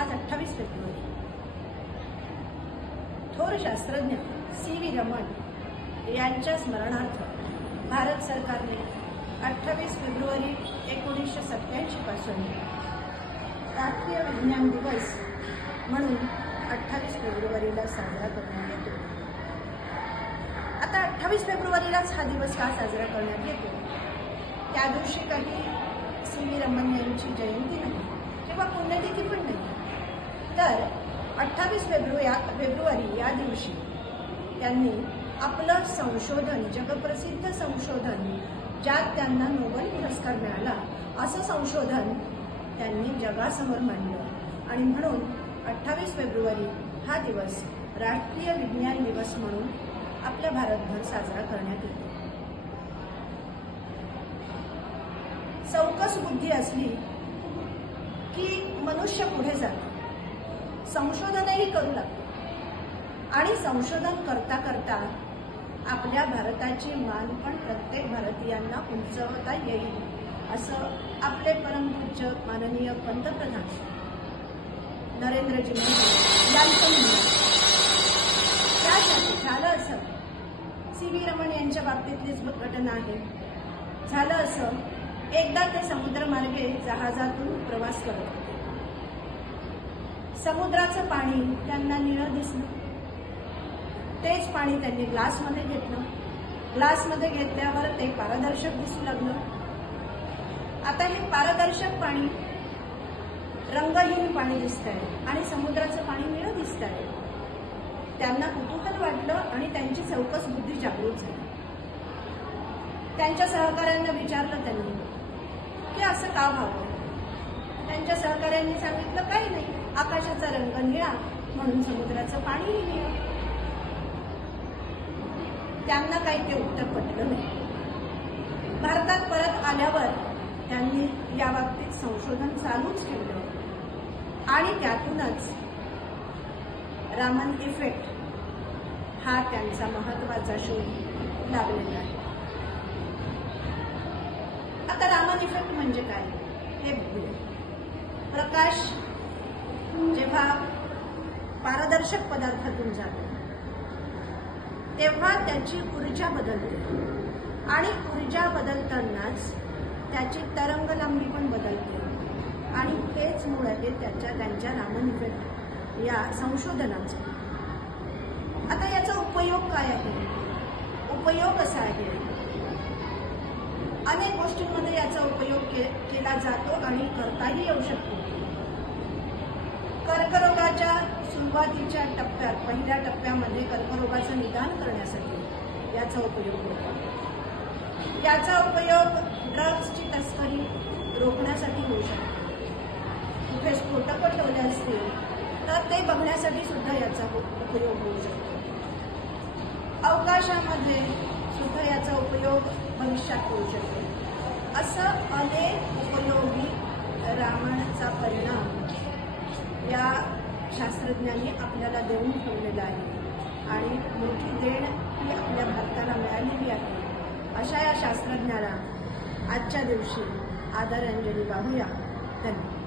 आज 28 फेब्रुवारी थोर शास्त्रज्ञ सी.व्ही. रमण यांच्या स्मरणार्थ भारत सरकारने 28 फेब्रुवारी 1987 पासून राष्ट्रीय विज्ञान दिवस म्हणून 28 फेब्रुवारीला साजरा करण्यात येतो। आता 28 फेब्रुवारीलाच हा दिवस का साजरा करण्यात येतो? त्या दिवशी काही सी.व्ही. रमण यांची जयंती नाही किंवा पुण्यतिथी पण नाही, तर 28 फेब्रुवारी या दिवशी त्यांनी आपलं संशोधन, जगप्रसिद्ध संशोधन, ज्यात त्यांना नोबेल पुरस्कार मिळाला, असं संशोधन त्यांनी जगासमोर मांडलं आणि म्हणून 28 फेब्रुवारी हा दिवस राष्ट्रीय विज्ञान दिवस म्हणून आपल्या भारतभर साजरा करण्यात येतो। चौकस बुद्धी असली की मनुष्य पुढे जातो, संशोधनही करू लागतो आणि संशोधन करता करता आपल्या भारताची मान पण प्रत्येक भारतीयांना उंचवता येईल, असं आपले परमपूज्य माननीय पंतप्रधान नरेंद्रजी मोदी यांचं म्हणणं। त्यासाठी झालं असं, सी.व्ही. रमण यांच्या बाबतीतलीच घटना आहे। झालं असं, एकदा ते समुद्रमार्गे जहाजातून प्रवास करत होते। समुद्राचं पाणी त्यांना निळं दिसलं। तेच पाणी त्यांनी ग्लासमध्ये घेतलं। ग्लासमध्ये घेतल्यावर ते पारदर्शक दिसू लागलं। आता हे पारदर्शक पाणी रंगहीन पाणी दिसतंय आणि समुद्राचं पाणी निळं दिसतंय। त्यांना कुतूहल वाटलं आणि त्यांची चौकस बुद्धी जागृत झाली। त्यांच्या सहकाऱ्यांना विचारलं त्यांनी की असं का व्हावं? त्यांच्या सहकाऱ्यांनी सांगितलं, काही नाही, आकाशाचा रंग निळा म्हणून समुद्राचं पाणीही निळं। त्यांना काही ते उत्तर पटलं नाही। भारतात परत आल्यावर त्यांनी या बाबतीत संशोधन चालूच ठेवलं आणि त्यातूनच रामन इफेक्ट हा त्यांचा महत्वाचा शोध लागलेला आहे। आता रामन इफेक्ट म्हणजे काय हे बघूया। प्रकाश जेव्हा पारदर्शक पदार्थातून जातो तेव्हा त्याची ऊर्जा बदलते आणि ऊर्जा बदलतानाच त्याची तरंगलांबी पण बदलते आणि हेच मूळ आहे त्यांच्या रामन इफेक्ट या संशोधनाचं। आता याचा उपयोग काय आहे? उपयोग कसा आहे? अनेक गोष्टींमध्ये याचा उपयोग केला जातो आणि करताही येऊ शकतो। कर्करोगाच्या सुरुवातीच्या टप्प्यात, पहिल्या टप्प्यामध्ये कर्करोगाचं निदान करण्यासाठी याचा उपयोग होतो। याचा उपयोग ड्रग्सची तस्करी रोखण्यासाठी होऊ शकतो। कुठे स्फोटकं ठेवले असतील तर ते बघण्यासाठी सुद्धा याचा उपयोग होऊ शकतो। अवकाशामध्ये सुद्धा याचा उपयोग भविष्यात होऊ शकतो। असं अनेक उपयोगी रामनचा परिणाम या शास्त्रज्ञांनी आपल्याला देऊन ठेवलेला आहे आणि मोठी देण ही आपल्या भारताला मिळालेली आहे। अशा या शास्त्रज्ञाला आजच्या दिवशी आदरांजली वाहूया। धन्यवाद।